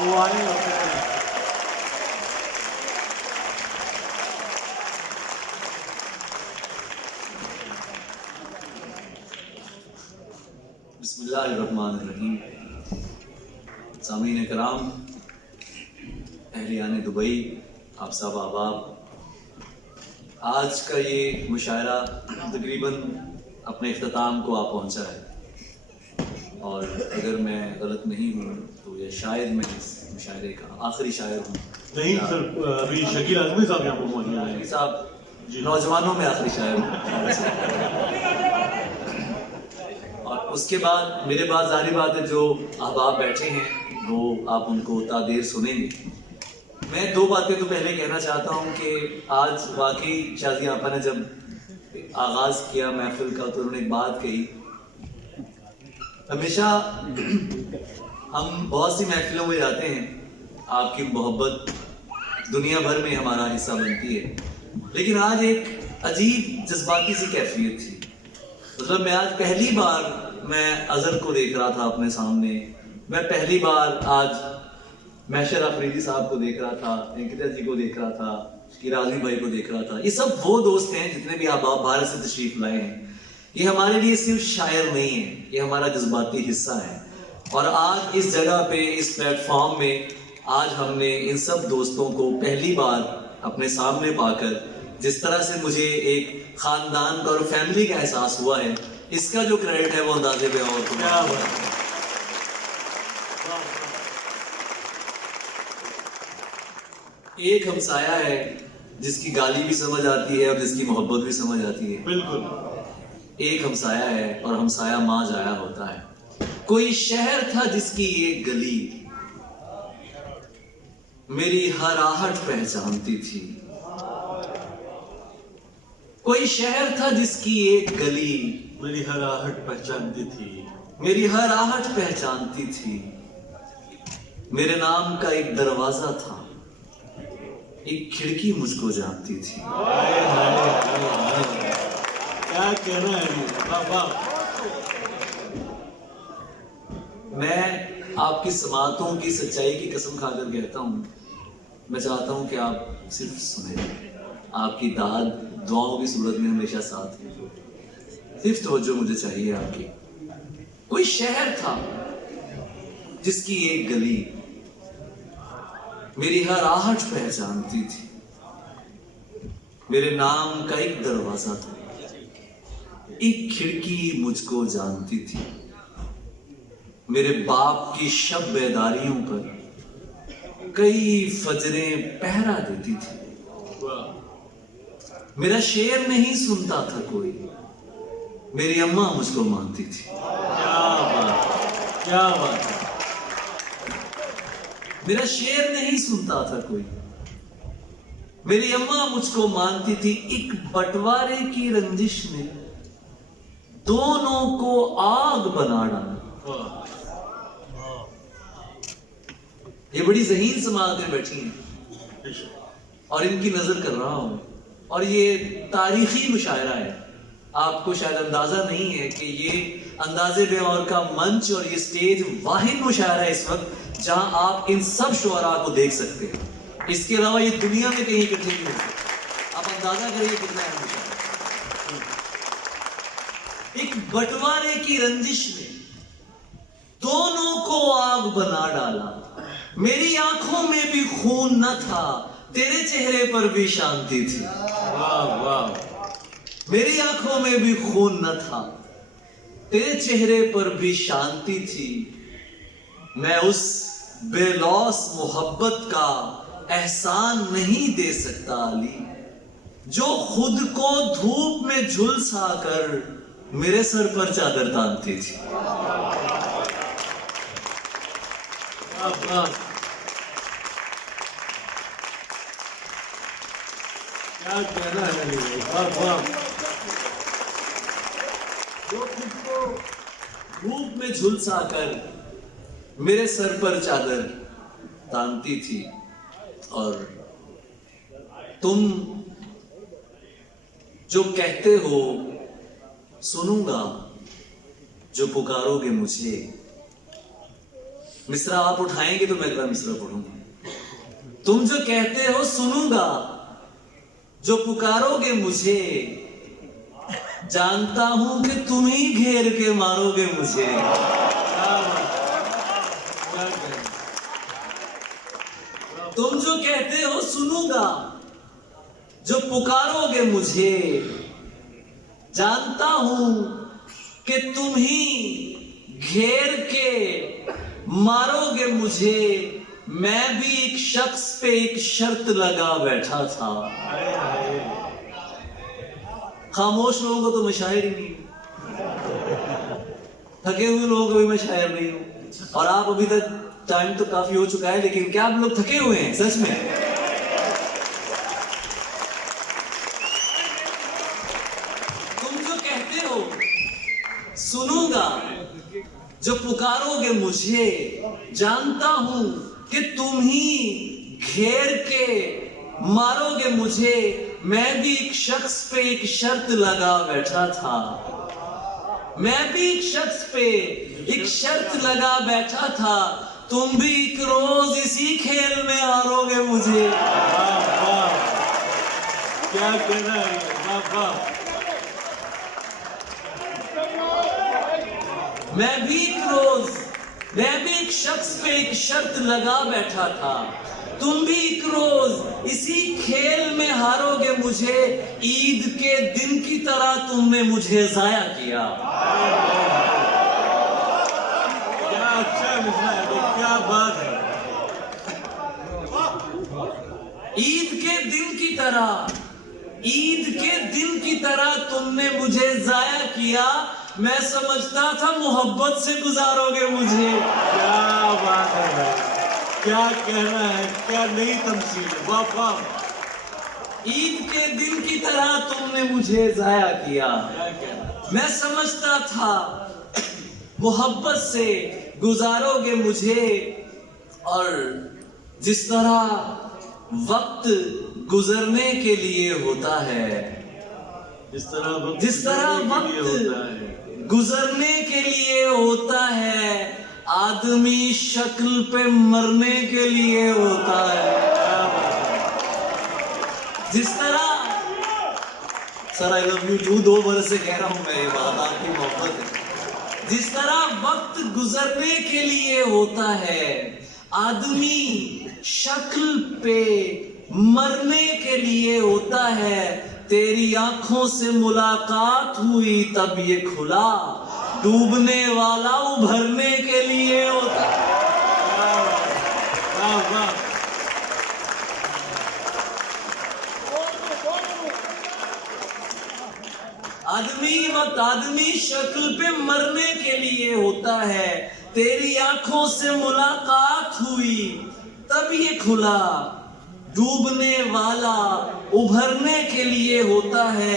वो आए होते हैं। बिस्मिल्लाहिर्रहमानिर्रहीम। सामीन कराम, अहलियान दुबई, आप सब अहबाब, आज का ये मुशायरा तकरीबन अपने इख्तिताम को आ पहुंचा है और अगर मैं गलत नहीं हूँ तो ये शायद मैं इस मुशायरे का आखिरी शायर हूँ। नहीं सर, अभी शकील आजमी साहब यहाँ पर मौजूद हैं। साहब नौजवानों में आखिरी शायर हूँ। और उसके बाद मेरे बाद जाहिर बात है जो अहबाब बैठे हैं वो आप उनको तादेर सुनेंगे। मैं दो बातें तो पहले कहना चाहता हूँ कि आज वाकई शाजी आपा ने जब आगाज किया महफिल का तो उन्होंने एक बात कही। हमेशा हम बहुत सी महफिलों में जाते हैं, आपकी मोहब्बत दुनिया भर में हमारा हिस्सा बनती है, लेकिन आज एक अजीब जज्बाती सी कैफियत थी। मतलब मैं आज पहली बार मैं अजहर को देख रहा था अपने सामने, मैं पहली बार आज महशर अफरीदी साहब को देख रहा था, अंकिता जी को देख रहा था, राजवी भाई को देख रहा था। ये सब वो दोस्त हैं जितने भी आप भारत से तशरीफ लाए हैं। ये हमारे लिए सिर्फ शायर नहीं है, ये हमारा जज्बाती हिस्सा है। और आज इस जगह पे, इस प्लेटफॉर्म में आज हमने इन सब दोस्तों को पहली बार अपने सामने पाकर जिस तरह से मुझे एक खानदान का और फैमिली का एहसास हुआ है, इसका जो क्रेडिट है वो अंदाजे पे और क्या बात है। एक हमसाया है जिसकी गाली भी समझ आती है और जिसकी मोहब्बत भी समझ आती है। बिल्कुल। एक हमसाया है और हमसाया माँ जाया होता है। कोई शहर था जिसकी एक गली मेरी हर आहट पहचानती थी। कोई शहर था जिसकी एक गली मेरी हर आहट पहचानती थी। मेरी हर आहट पहचानती थी। मेरे नाम का एक दरवाजा था, एक खिड़की मुझको जानती थी। हाय हाय हाय हाय, क्या कहना है ये, वाह वाह। मैं आपकी समातों की सच्चाई की कसम खाकर कहता हूँ, मैं चाहता हूँ कि आप सिर्फ सुने, आपकी दाद दुआओं की सूरत में हमेशा साथ है। सिर्फ तवज्जो मुझे चाहिए आपकी। कोई शहर था जिसकी एक गली मेरी हर आहट पहचानती थी। मेरे नाम का एक दरवाजा था, एक खिड़की मुझको जानती थी। मेरे बाप की शब बेदारियों पर कई फजरें पहरा देती थी। मेरा शेर नहीं सुनता था कोई, मेरी अम्मा मुझको मानती थी। क्या बात, क्या बात। मेरा शेर नहीं सुनता था कोई, मेरी अम्मा मुझको मानती थी। एक बंटवारे की रंजिश ने दोनों को आग बना डाला। ये बड़ी ज़हीन समाअतें बैठी हैं और इनकी नजर कर रहा हूं, और ये तारीखी मुशायरा है। आपको शायद अंदाजा नहीं है कि ये अंदाजे बेऔर का मंच और ये स्टेज वाहिद मुशायरा है इस वक्त जहां आप इन सब शुअरा को देख सकते हैं। इसके अलावा ये दुनिया में कहीं इकट्ठे नहीं हो सकते। आप अंदाजा करिए कितना है मुशायरा। एक बंटवारे की रंजिश ने दोनों को आग बना डाला। मेरी आंखों में भी खून न था, तेरे चेहरे पर भी शांति थी। वाह वाह। मेरी आंखों में भी खून न था, तेरे चेहरे पर भी शांति थी। मैं उस बेलौस मोहब्बत का एहसान नहीं दे सकता अली, जो खुद को धूप में झुलसा कर मेरे सर पर चादर तानती थी। क्या कहना है ये, वाह वाह। जो खुद को धूप में झुलसा कर मेरे सर पर चादर तानती थी। और तुम जो कहते हो सुनूंगा, जो पुकारोगे मुझे, मिसरा आप उठाएंगे तो मैं अगला मिसरा पढ़ूंगा। तुम जो कहते हो सुनूंगा, जो पुकारोगे मुझे, जानता हूं कि तुम ही घेर के मारोगे मुझे। तुम जो कहते हो सुनूंगा, जो पुकारोगे मुझे, जानता हूं कि तुम ही घेर के मारोगे मुझे। मैं भी एक शख्स पे एक शर्त लगा बैठा था। खामोश लोगों को तो मैं शायर ही नहीं हूं, थके हुए लोगों को भी मैं शायर नहीं हूं। और आप अभी तक टाइम तो काफी हो चुका है, लेकिन क्या आप लोग थके हुए हैं सच में? तुम जो कहते हो सुनूंगा, जो पुकारोगे मुझे, जानता हूं कि तुम ही घेर के मारोगे मुझे। मैं भी एक शख्स पे एक शर्त लगा बैठा था। मैं भी एक शख्स पे एक शर्त लगा बैठा था। तुम भी एक रोज इसी खेल में हारोगे मुझे। वाह वाह, क्या कहना है, वाह वाह। मैं भी एक शख्स पे एक शर्त लगा बैठा था। तुम भी एक रोज इसी खेल में हारोगे मुझे। ईद के दिन की तरह तुमने मुझे जाया किया। क्या अच्छा मिसरा है, तो क्या बात है। ईद के दिन की तरह तुमने मुझे जाया किया। मैं समझता था मोहब्बत से गुजारोगे मुझे। क्या बात है भाई, क्या कहना है, क्या नई तमसील है, वाह वाह। ईद के दिन की तरह तुमने मुझे जाया किया। क्या कहना, मैं समझता था मोहब्बत से गुजारोगे मुझे। और जिस तरह वक्त गुजरने के लिए होता है, जिस तरह वक्त वक्त गुजरने के लिए होता है, आदमी शक्ल पे मरने के लिए होता है। जिस तरह sir I love you too 2 बरस से कह रहा हूं मैं, ये बात आपकी मोहब्बत है। जिस तरह वक्त गुजरने के लिए होता है, आदमी शक्ल पे मरने के लिए होता है। तेरी आंखों से मुलाकात हुई तब ये खुला, डूबने वाला उभरने के लिए होता है। वाह वाह। आदमी शक्ल पे मरने के लिए होता है। तेरी आंखों से मुलाकात हुई तब ये खुला, डूबने वाला उभरने के लिए होता है।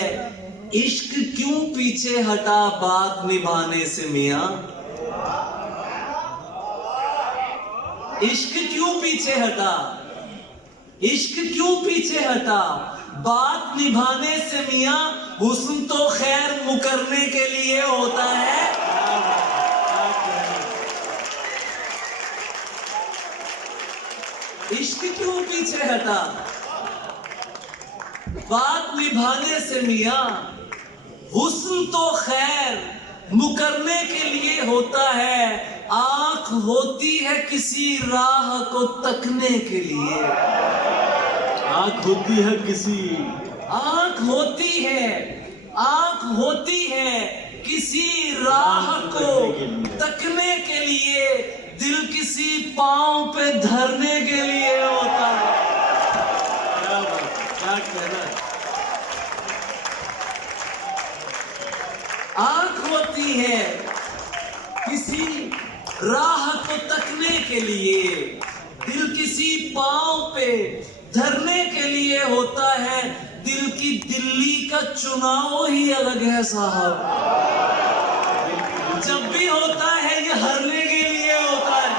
इश्क क्यों पीछे हटा बात निभाने से मियां? इश्क क्यों पीछे हटा? इश्क क्यों पीछे हटा बात निभाने से मियां? हुस्न तो खैर मुकरने के लिए होता है। इश्क क्यों पीछे हटा बात निभाने से मियां? हुस्न तो खैर मुकरने के लिए होता है। आंख होती है किसी राह को तकने के लिए। आंख होती है किसी, आंख होती है किसी राह को तकने के लिए। दिल किसी पांव पे धरने के लिए होता है। क्या बात, क्या कहना है। आंख होती है किसी राह को तकने के लिए, दिल किसी पांव पे धरने के लिए होता है। दिल की दिल्ली का चुनाव ही अलग है साहब। जब भी होता है ये हरने के लिए होता है।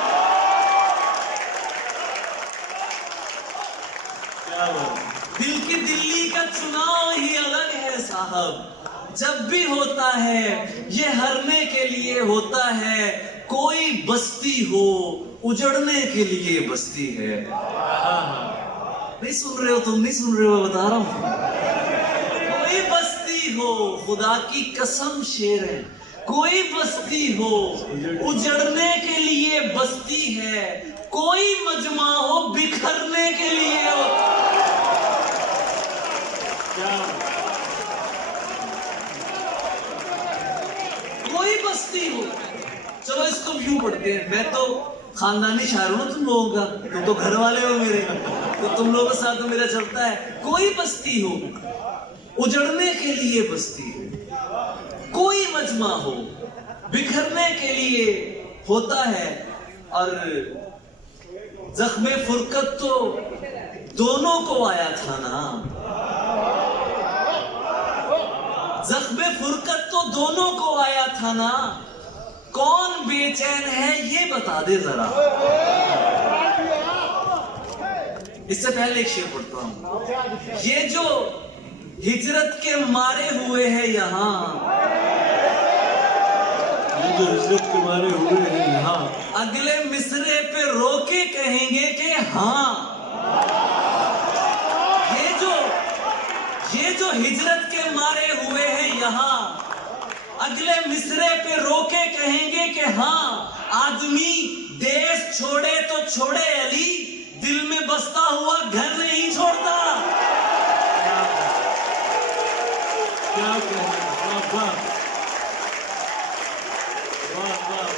क्या बात, दिल की दिल्ली का चुनाव ही अलग है साहब। जब भी होता है ये हरने के लिए होता है। कोई बस्ती हो उजड़ने के लिए बसती है। हाँ, नहीं सुन रहे हो तुम, नहीं सुन रहे हो, बता रहा हूं। कोई बस्ती हो, खुदा की कसम शेर है, कोई बस्ती हो उजड़ने के लिए बसती है, कोई मजमा हो बिखरने के लिए हो। क्या कोई बस्ती हो। चलो इसको व्यू पढ़ते हैं। मैं तो खानदानी शायर हूं ना तुम लोगों का, तुम तो घर वाले हो मेरे, तो तुम लोगों के साथ तो मेरा चलता है। कोई बस्ती हो उजड़ने के लिए बसती हो, कोई मजमा हो बिखरने के लिए होता है। और जख्मे फुरकत तो दोनों को आया था ना, जख्मे फुरकत तो दोनों को आया था ना, कौन बेचैन है ये बता दे जरा। इससे पहले एक शेर पढ़ता हूं। ये जो हिजरत के मारे हुए हैं यहाँ, ये जो हिजरत के मारे हुए हैं यहाँ, अगले मिसरे पे रोके कहेंगे कि हाँ। ये जो हिजरत के मारे हुए हैं यहाँ, अगले मिसरे पे रोके कहेंगे कि हाँ। आदमी देश छोड़े तो छोड़े अली, दिल में बसता हुआ घर नहीं छोड़ता। क्या कहना, वाह वाह वाह वाह।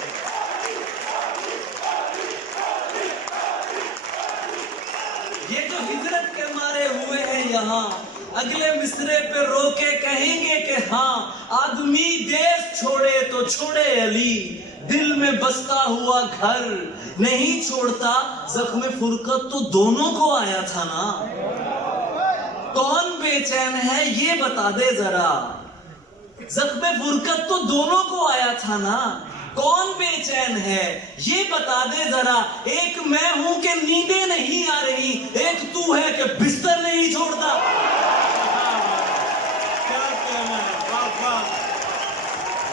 ये जो हिजरत के मारे हुए हैं यहाँ, अगले मिसरे पे रोके कहेंगे कि हाँ। आदमी देश छोड़े तो छोड़े अली, दिल में बसता हुआ घर नहीं छोड़ता। जख्म फुरकत तो दोनों को आया था ना, कौन बेचैन है ये बता दे जरा। जख्म फुरकत तो दोनों को आया था ना, कौन बेचैन है ये बता दे जरा। एक मैं हूं कि नींदें नहीं आ रही, एक तू है कि बिस्तर नहीं छोड़ता। क्या कहना है, वाह वाह,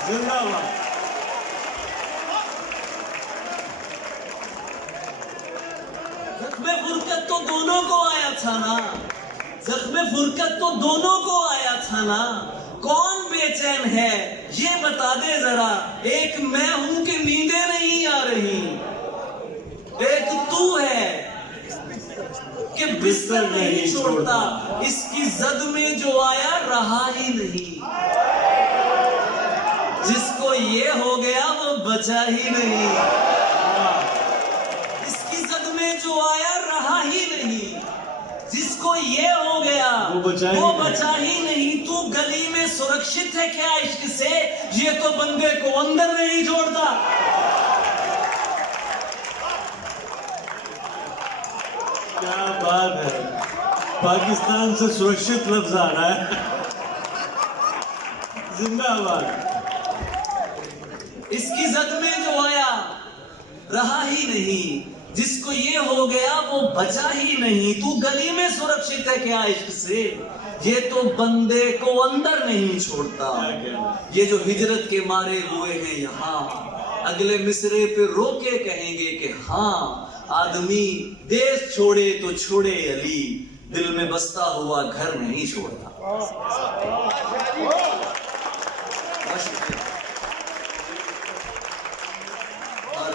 जिंदाबाद। जख्म फुरकत तो दोनों को आया था ना, जख्म फुरकत तो दोनों को आया था ना, कौन बेचैन है ये बता दे जरा। एक मैं हूं कि नींदें नहीं आ रही, एक तू है कि बिस्तर नहीं छोड़ता। इसकी जद में जो आया रहा ही नहीं, जिसको ये हो गया वो बचा ही नहीं। इसकी जद में जो आया रहा ही नहीं, जिसको ये हो गया वो बचा ही नहीं। तू गली में सुरक्षित है क्या इश्क से, ये तो बंदे को अंदर नहीं छोड़ता। क्या बात है, पाकिस्तान से सुरक्षित लफ्ज आ रहा है, जिंदाबाद। इसकी जद में जो आया रहा ही नहीं, जिसको ये हो गया वो बचा ही नहीं। तू गली में सुरक्षित है क्या इश्क से, ये तो बंदे को अंदर नहीं छोड़ता। ये जो हिजरत के मारे हुए हैं यहाँ, अगले मिसरे पे रोके कहेंगे कि हाँ। आदमी देश छोड़े तो छोड़े अली, दिल में बसता हुआ घर नहीं छोड़ता। और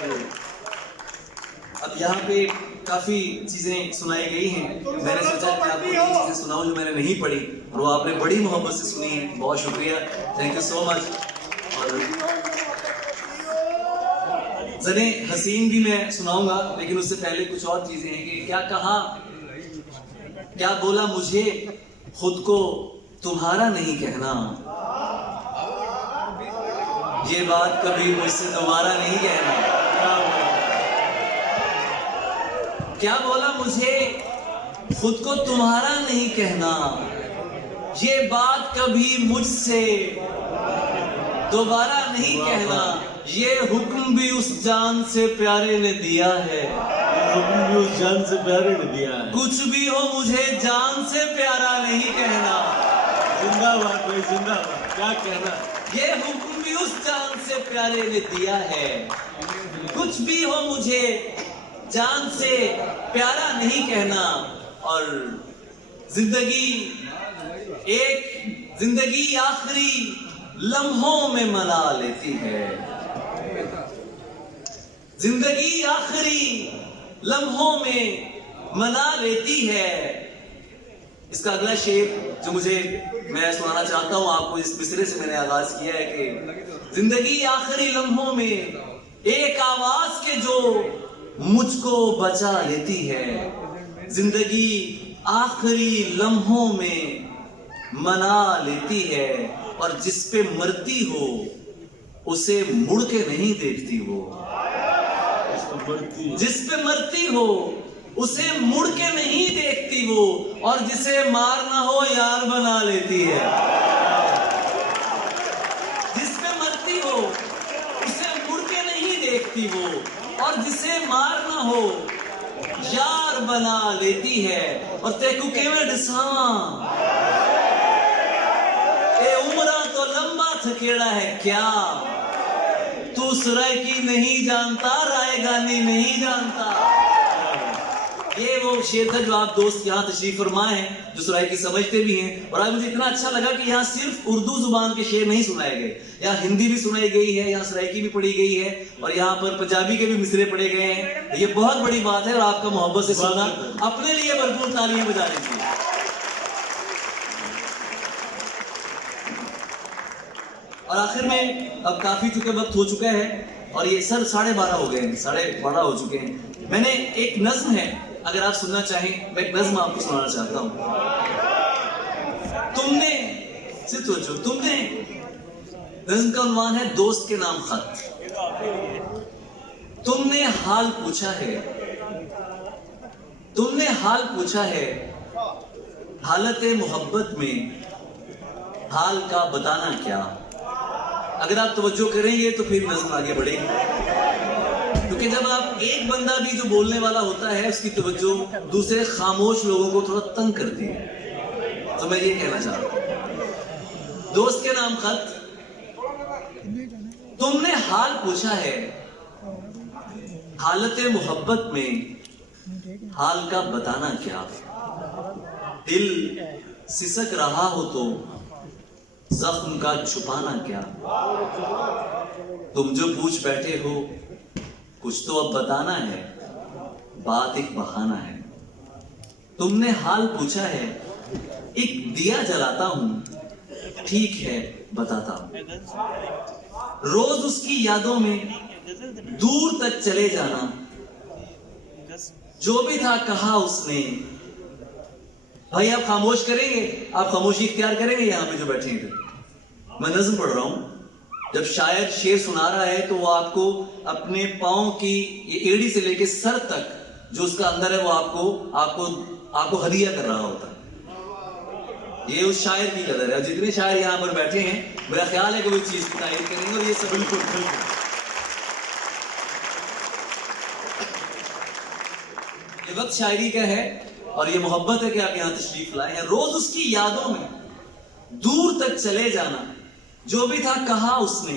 अब यहाँ पे काफी चीजें सुनाई गई हैं। मैंने सोचा कि आपको ये चीजें सुनाऊं जो मैंने नहीं पढ़ी, और वो आपने बड़ी मोहब्बत से सुनी है। बहुत शुक्रिया, थैंक यू सो मच। और जने हसीन भी मैं सुनाऊंगा, लेकिन उससे पहले कुछ और चीजें हैं कि क्या कहा, क्या बोला मुझे खुद को तुम्हारा नहीं कहना, ये बात कभी मुझसे दोबारा नहीं कहना। क्या बोला मुझे खुद को तुम्हारा नहीं कहना, ये बात कभी मुझसे दोबारा नहीं कहना। ये हुक्म भी उस जान से प्यारे ने दिया है, हुक्म भी उस जान से प्यारे ने दिया है। कुछ भी हो मुझे जान से प्यारा नहीं कहना। जिंदाबाद भाई, जिंदाबाद। क्या कहना, ये हुक्म भी उस जान से प्यारे ने दिया है, कुछ भी हो मुझे जान से प्यारा नहीं कहना, और जिंदगी आखिरी लम्हों में मना लेती है। जिंदगी आखिरी लम्हों में मना लेती है। इसका अगला शेर जो मैं सुनाना चाहता हूं आपको, इस मिसरे से मैंने आगाज किया है कि जिंदगी आखिरी लम्हों में एक आवाज के जो मुझको बचा लेती है। जिंदगी आखिरी लम्हों में मना लेती है, और जिस पे मरती हो उसे मुड़ के नहीं देखती वो। जिस पे मरती हो उसे मुड़ के नहीं देखती वो, और जिसे मारना हो यार बना लेती है। जिस पे मरती हो उसे मुड़ के नहीं देखती वो, और जिसे मारना हो यार बना लेती है। और तेकू केवल डिसावा ए उम्रा तो लंबा थकेड़ा है क्या, तू सुराय की नहीं जानता, रायगानी नहीं जानता। ये वो शेर था जो आप दोस्त यहाँ तशरीफ फरमाए हैं, जो सुराय की समझते भी हैं। और आज मुझे इतना अच्छा लगा कि यहाँ सिर्फ उर्दू जुबान के शेर नहीं सुनाए गए, यहाँ हिंदी भी सुनाई गई है, यहाँ सराय की भी पढ़ी गई है, और यहाँ पर पंजाबी के भी मिसरे पढ़े गए हैं। ये बहुत बड़ी बात है, और आपका मोहब्बत से सुनना, अपने लिए भरपूर तालियां बजा लीजिए। और आखिर में अब काफी चुके वक्त हो चुका है, और ये सर 12:30 हो गए हैं, 12:30 हो चुके हैं। मैंने एक नज्म है, अगर आप सुनना चाहें, मैं एक नज्म आपको सुनाना चाहता हूं। तुमने नज्म का उन्वान है दोस्त के नाम खत। तुमने हाल पूछा है हालत मोहब्बत में हाल का बताना क्या। अगर आप तवज्जो करेंगे तो फिर नज्म आगे बढ़ेगी, क्योंकि जब आप एक बंदा भी जो बोलने वाला होता है उसकी तवज्जो दूसरे खामोश लोगों को थोड़ा तंग करती है। तो मैं ये कहना चाहता हूं, दोस्त के नाम खत। तुमने हाल पूछा है हालत मोहब्बत में हाल का बताना क्या। दिल सिसक रहा हो तो जख्म का छुपाना क्या। तुम जो पूछ बैठे हो कुछ तो अब बताना है, बात एक बहाना है। तुमने हाल पूछा है, एक दिया जलाता हूं, ठीक है बताता हूं। रोज उसकी यादों में दूर तक चले जाना, जो भी था कहा उसने। भाई आप खामोश करेंगे, आप खामोशी इख्तियार करेंगे यहाँ पे जो बैठे हैं। मैं नज्म पढ़ रहा हूं, जब शायर शेर सुना रहा है तो वो आपको अपने पांव की ये एड़ी से लेके सर तक जो उसका अंदर है वो आपको हदिया कर रहा होता है। ये उस शायर की कदर है। जितने शायर यहाँ पर बैठे हैं मेरा ख्याल है कि वो चीज की तारीफ करेंगे, और ये सब बिल्कुल ये वक्त शायरी का है, और ये मोहब्बत है कि आप यहाँ तशरीफ लाए हैं। रोज उसकी यादों में दूर तक चले जाना, जो भी था कहा उसने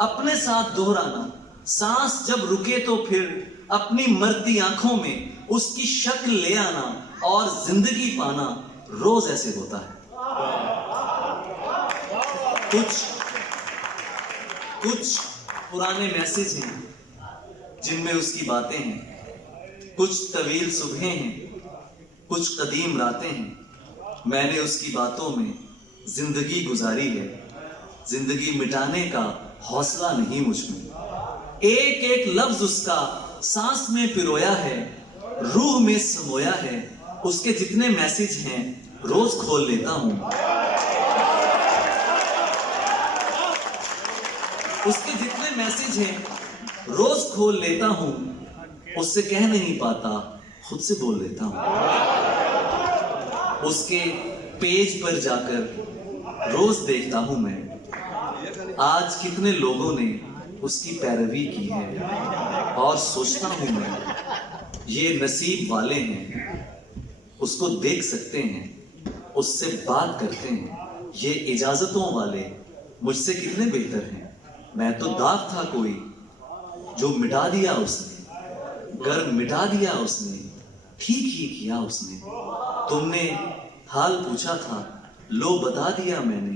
अपने साथ दोहराना। सांस जब रुके तो फिर अपनी मरती आंखों में उसकी शक्ल ले आना, और जिंदगी पाना रोज ऐसे होता है। कुछ पुराने मैसेज हैं जिनमें उसकी बातें हैं, कुछ तवील सुबहें हैं, कुछ कदीम रातें हैं। मैंने उसकी बातों में जिंदगी गुजारी है, जिंदगी मिटाने का हौसला नहीं मुझ में। एक एक लफ्ज उसका सांस में पिरोया है, रूह में समोया है। उसके जितने मैसेज हैं रोज खोल लेता हूं, उसके जितने मैसेज हैं रोज खोल लेता हूं। उससे कह नहीं पाता, खुद से बोल लेता हूं। उसके पेज पर जाकर रोज देखता हूं मैं, आज कितने लोगों ने उसकी पैरवी की है। और सोचता हूं मैं, ये नसीब वाले हैं, उसको देख सकते हैं, उससे बात करते हैं। ये इजाजतों वाले मुझसे कितने बेहतर हैं। मैं तो दाग था कोई जो मिटा दिया उसने, घर मिटा दिया उसने, ठीक ही किया उसने। तुमने हाल पूछा था, लो बता दिया मैंने।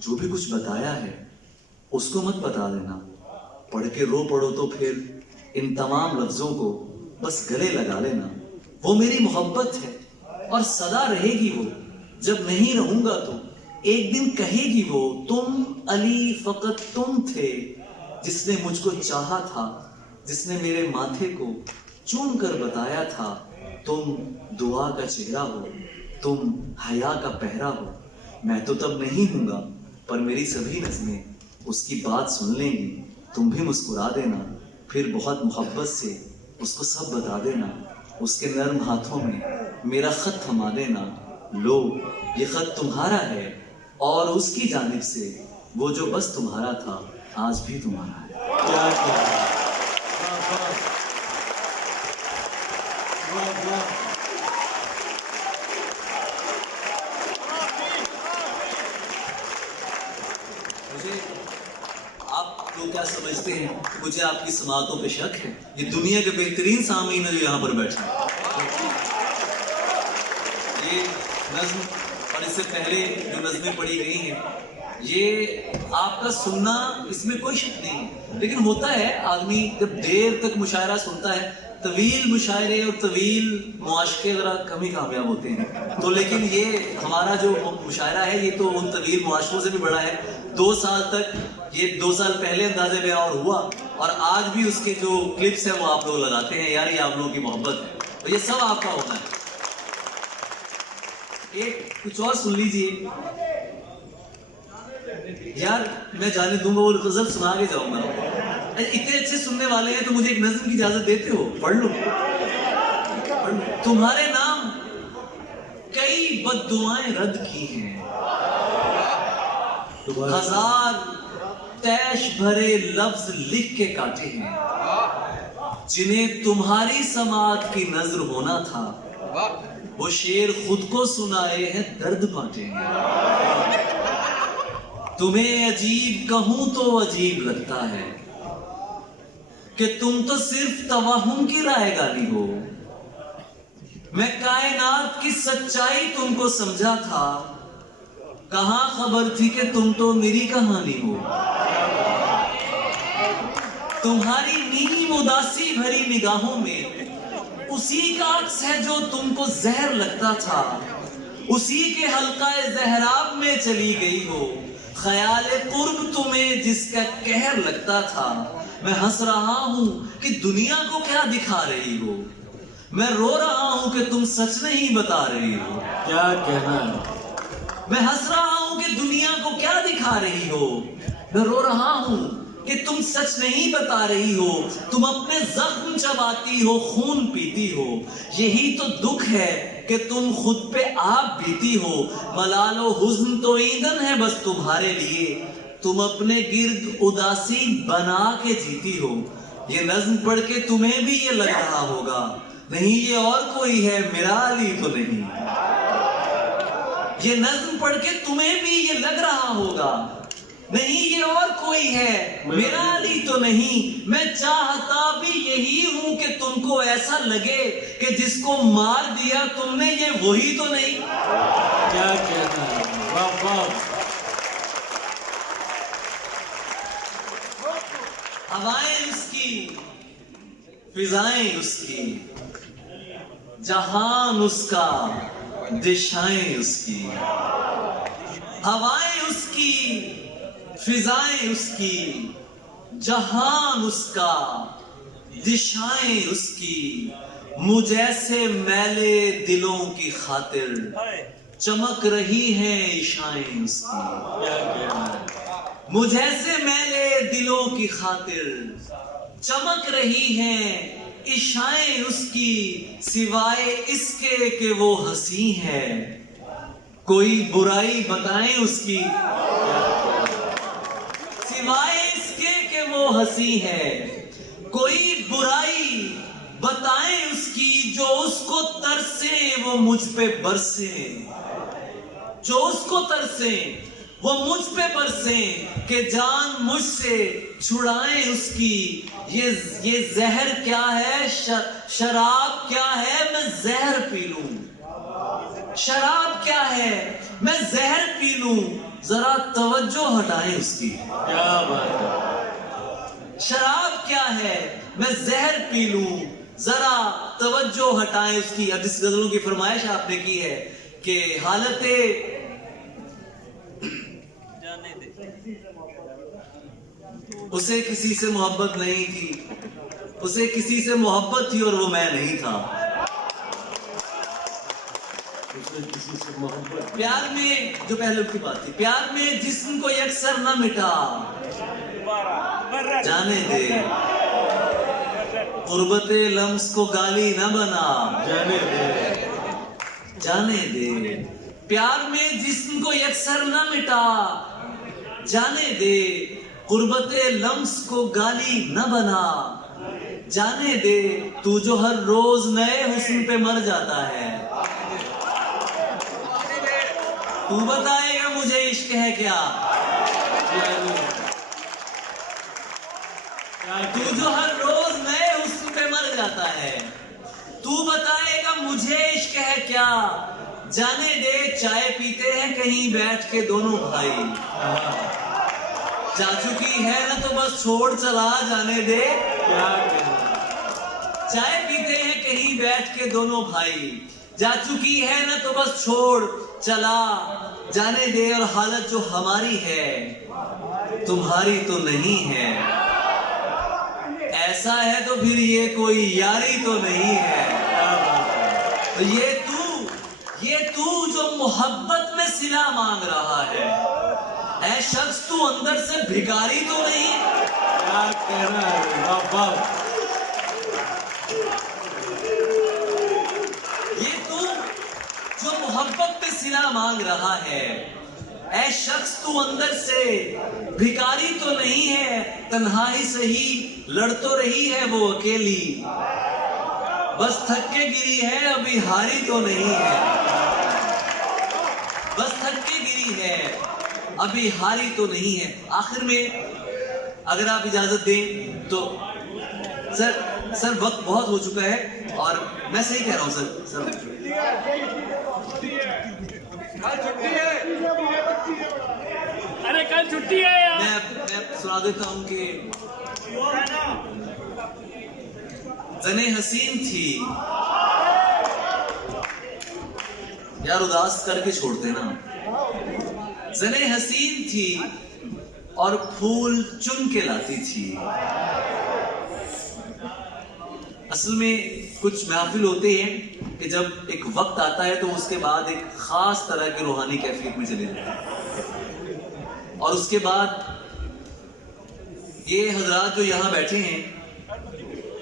जो भी कुछ बताया है उसको मत बता देना। पढ़ के रो पड़ो तो फिर इन तमाम लफ्जों को बस गले लगा लेना। वो मेरी मोहब्बत है और सदा रहेगी वो। जब नहीं रहूंगा तो एक दिन कहेगी वो, तुम अली फकत तुम थे जिसने मुझको चाहा था, जिसने मेरे माथे को चूम कर बताया था, तुम दुआ का चेहरा हो, तुम हया का पहरा हो। मैं तो तब नहीं हूंगा पर मेरी सभी नज़में उसकी बात सुन लेंगी। तुम भी मुस्कुरा देना, फिर बहुत मोहब्बत से उसको सब बता देना। उसके नर्म हाथों में मेरा खत थमा देना। लो ये खत तुम्हारा है और उसकी जानिब से वो जो बस तुम्हारा था आज भी तुम्हारा है। क्या क्या वाह, वाह, वाह, वाह। मुझे आप लोग क्या समझते हैं कि मुझे आपकी समातों पे शक है? ये दुनिया के बेहतरीन सामीन है जो यहाँ पर बैठे हैं। ये नज्म और इससे पहले जो नज़में पढ़ी गई हैं, ये आपका सुनना, इसमें कोई शक नहीं है। लेकिन होता है आदमी जब देर तक मुशायरा सुनता है, तवील मुशायरे और तवील मुआशके ज़रा कम ही कामयाब होते हैं। तो लेकिन ये हमारा जो मुशायरा है ये तो उन तवील मुआशकों से भी बड़ा है। 2 साल तक, ये 2 साल पहले अंदाज़े बयां और हुआ और आज भी उसके जो क्लिप्स हैं वो आप लोग लगाते हैं। यार ये आप लोगों की मोहब्बत है, तो ये सब आपका होना है। एक कुछ और सुन लीजिए यार, मैं जाने दूंगा वो गजल सुना के जाऊंगा। इतने अच्छे सुनने वाले हैं तो मुझे एक नज़्म की इजाजत देते हो? पढ़ लो। तुम्हारे नाम कई बद्दुआएं रद्द की हैं, 1000 तैश भरे लफ्ज लिख के काटे हैं, जिन्हें तुम्हारी समात की नजर होना था वो शेर खुद को सुनाए हैं दर्द बांटे हैं। तुम्हें अजीब कहूं तो अजीब लगता है कि तुम तो सिर्फ तवाहुम की राय गाली हो। मैं कायनात की सच्चाई तुमको समझा था, कहां खबर थी कि तुम तो मेरी कहानी हो। तुम्हारी नीम उदासी भरी निगाहों में उसी का अक्स है जो तुमको जहर लगता था, उसी के हल्काए जहराब में चली गई हो। ख्याले कुर्ब तुम्हें जिसका कहर लगता था। मैं हंस रहा हूं कि दुनिया को क्या दिखा रही हो, मैं रो रहा हूं कि तुम सच नहीं बता रही हो। क्या कहना है? मैं हंस रहा हूं कि दुनिया को क्या दिखा रही हो, मैं रो रहा हूं कि तुम सच नहीं बता रही हो। तुम अपने जख्म चबाती हो, खून पीती हो। यही तो दुख है कि तुम खुद पे आप बीती हो। मलालो हुज्न तो ईंधन है बस तुम्हारे लिए, तुम अपने गिर्द उदासी बना के जीती हो। ये नज्म पढ़ के तुम्हें भी ये लग रहा होगा, नहीं ये और कोई है, मेरा अली तो नहीं। ये नज्म पढ़ के तुम्हें भी ये लग रहा होगा, नहीं ये और कोई है, मेरा अली तो नहीं। मैं चाहता भी यही हूं कि तुमको ऐसा लगे कि जिसको मार दिया तुमने ये वही तो नहीं। क्या कहना है? वाह वाह। हवाएं उसकी, फिजाएं उसकी, जहान उसका, दिशाएं उसकी। हवाएं उसकी, फिजाएं उसकी, जहान उसका, दिशाएं उसकी। मुझैसे मैले दिलों की खातिर चमक रही हैं इशाएं उसकी। क्या कहना है? मुझैसे मैले दिलों की खातिर चमक रही हैं इशाएं उसकी। सिवाय इसके कि वो हंसी है, कोई बुराई बताएं उसकी। सिवाय इसके कि वो हंसी है, कोई बुराई बताएं उसकी। जो उसको तरसे वो मुझ पे बरसे, जो उसको तरसे वो मुझ पे बरसे कि जान मुझसे छुड़ाएं उसकी। ये जहर क्या है, शराब क्या है, मैं जहर पी लूं। शराब क्या है, मैं जहर पी लूं, जरा तवज्जो हटाएं उसकी। क्या बात है। शराब क्या है, मैं जहर पी लूं, जरा तवज्जो हटाएं उसकी। अब इस गजलों की फरमाइश आपने की है कि हालते उसे किसी से मोहब्बत नहीं थी, उसे किसी से मोहब्बत थी और वो मैं नहीं था। उसे किसी से मोहब्बत। प्यार में, जो पहले की बात थी, प्यार में जिस्म को यकसर न मिटा, जाने दे गुर्बते लम्स को गाली न बना, जाने दे, जाने दे। प्यार में जिस्म को यकसर न मिटा, जाने दे गुर्बते लम्स को गाली न बना, जाने दे तू जो हर रोज नए हुस्न पे मर जाता है। तू बताएगा मुझे इश्क है क्या, तू जो हर रोज नए हुस्न पे मर जाता है। तू बताएगा मुझे इश्क है क्या, जाने दे चाय पीते हैं कहीं बैठ के दोनों भाई। जा चुकी है ना तो बस छोड़ चला, जाने दे। क्या कहना। चाय पीते हैं कहीं बैठ के दोनों भाई, जा चुकी है ना तो बस छोड़ चला, जाने दे। और हालत जो हमारी है तुम्हारी तो नहीं है, ऐसा है तो फिर ये कोई यारी तो नहीं है। तो ये तू जो मोहब्बत में सिला मांग रहा है, ऐ शख्स तू अंदर से भिखारी तो नहीं। क्या कहना है। वाह वाह। ये तू जो मोहब्बत में सिला मांग रहा है, ऐ शख्स तू अंदर से भिखारी तो नहीं है। तन्हाई सही लड़ तो रही है वो अकेली, बस थक के गिरी है अभी हारी तो नहीं है। बस थक के गिरी है अभी हारी तो नहीं है। आखिर में अगर आप इजाजत दें तो सर वक्त बहुत हो चुका है और मैं सही कह रहा हूं सर। अरे कल छुट्टी है यार। मैं सुना देता हूं कि जने हसीन थी यार, उदास करके छोड़ते ना। जने हसीन थी और फूल चुन के लाती थी। असल में कुछ महफिल होते हैं कि जब एक वक्त आता है तो उसके बाद एक खास तरह की रूहानी कैफियत में चले जाते हैं। और उसके बाद ये हजरात जो यहाँ बैठे हैं,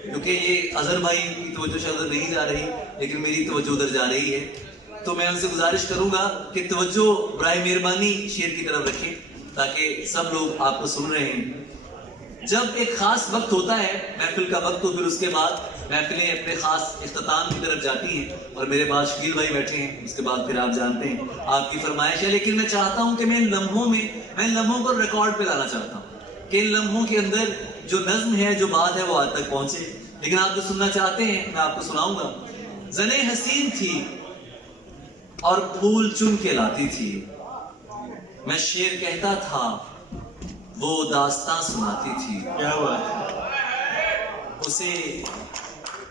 क्योंकि ये अजहर भाई की तवज्जो शायद उधर नहीं जा रही लेकिन मेरी तवज्जो उधर जा रही है, तो मैं उनसे गुजारिश करूंगा कि तवज्जो बराए मेहरबानी शेर की तरफ रखें ताकि सब लोग आपको सुन रहे हैं। जब एक खास वक्त होता है महफिल का वक्त, तो फिर उसके बाद महफिलें अपने खास इख्तिताम की तरफ जाती हैं और मेरे पास शकील भाई बैठे हैं। उसके बाद फिर आप जानते हैं आपकी फरमाइश है, लेकिन मैं चाहता हूं कि मैं इन लम्हों को रिकॉर्ड पे लाना चाहता हूं कि इन लम्हों के अंदर जो नज्म है, जो बात है, वो आज तक पहुंचे। लेकिन आप जो सुनना चाहते हैं मैं आपको सुनाऊंगा। जने हसीन थी और फूल चुन के लाती थी, मैं शेर कहता था वो दास्तां सुनाती थी। क्या बात है। उसे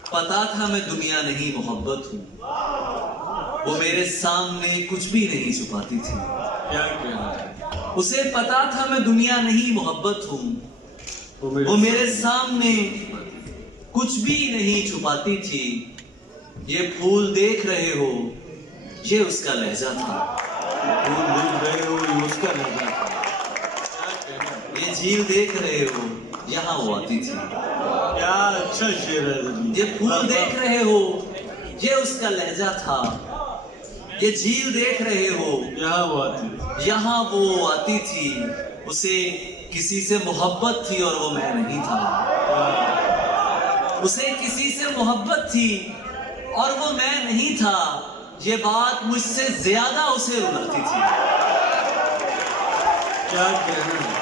पता था मैं दुनिया नहीं मोहब्बत हूँ, वो मेरे सामने कुछ भी नहीं छुपाती थी। क्या कहना है। उसे पता था मैं दुनिया नहीं मोहब्बत हूँ, वो मेरे सामने कुछ भी नहीं छुपाती थी। ये फूल देख रहे हो ये उसका लहजा था, फूल देख रहे हो ये उसका लहजा था। क्या कहना। ये झील देख रहे हो यहाँ वो आती थी। क्या अच्छा शेर है। ये फूल देख रहे हो ये उसका लहजा था, ये झील देख रहे हो यहाँ वो आती। यहाँ वो आती थी। उसे किसी से मोहब्बत थी और वो मैं नहीं था। उसे किसी से मोहब्बत थी और वो मैं नहीं था। ये बात मुझसे ज्यादा उसे रुलाती थी। क्या कहना है?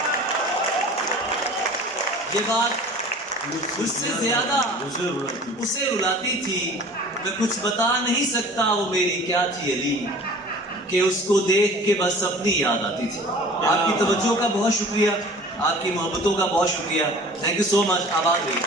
ये बात उससे ज्यादा मुझे रुलाती। उसे रुलाती थी। मैं कुछ बता नहीं सकता वो मेरी क्या थी अली, कि उसको देख के बस अपनी याद आती थी। आपकी तवज्जो का बहुत शुक्रिया, आपकी मोहब्बतों का बहुत शुक्रिया। Thank you so much. आबाद रहिए।